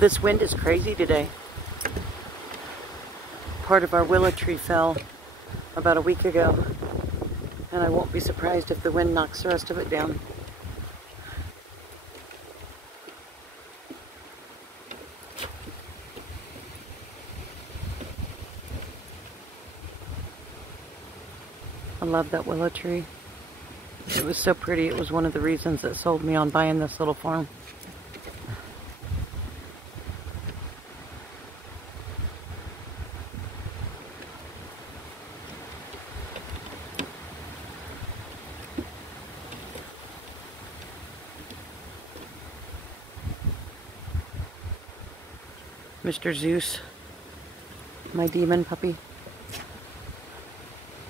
This wind is crazy today. Part of our willow tree fell about a week ago, and I won't be surprised if the wind knocks the rest of it down. I love that willow tree. It was so pretty. It was one of the reasons that sold me on buying this little farm. Mr. Zeus, my demon puppy.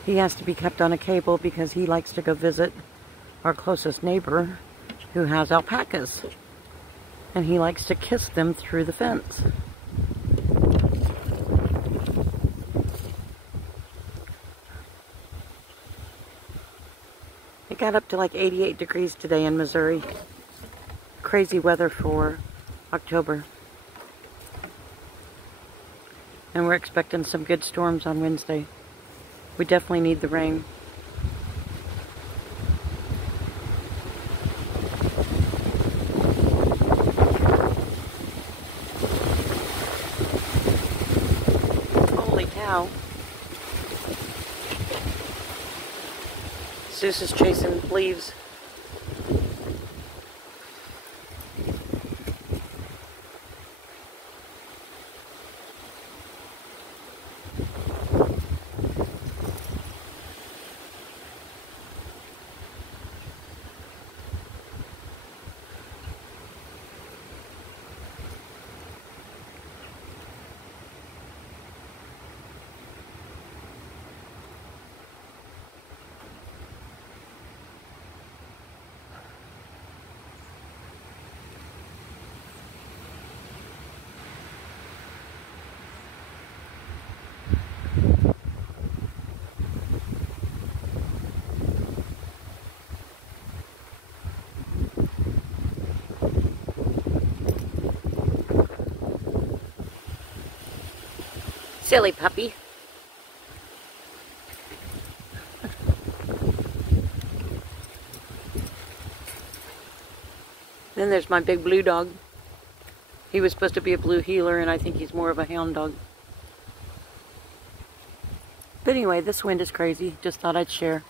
He has to be kept on a cable because he likes to go visit our closest neighbor who has alpacas. And he likes to kiss them through the fence. It got up to like 88 degrees today in Missouri. Crazy weather for October. And we're expecting some good storms on Wednesday. We definitely need the rain. Holy cow. Zeus is chasing leaves. Silly puppy. Then there's my big blue dog. He was supposed to be a blue heeler, and I think he's more of a hound dog. But anyway, this wind is crazy. Just thought I'd share.